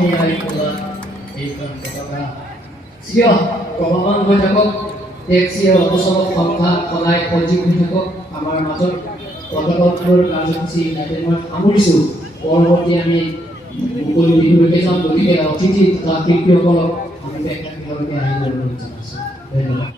অসমীয়াই কোলা এইখন পতাকা চিৰ প্ৰভাৱান হৈ থাকক এক চিৰ অৱসৰক সংখ্যা সদায় সজীৱ হৈ থাকক আমাৰ মাজত পতাকাটোৰ কাৰ্যসূচী ইয়াতে মই সামৰিছোঁ পৰৱৰ্তী আমি মুকলি বিহুলৈকে যাম গতিকে অতিথি তথা শিল্পীসকলক আমি ব্যাখ্যান আহিবলৈ জনাইছোঁ ধন্যবাদ।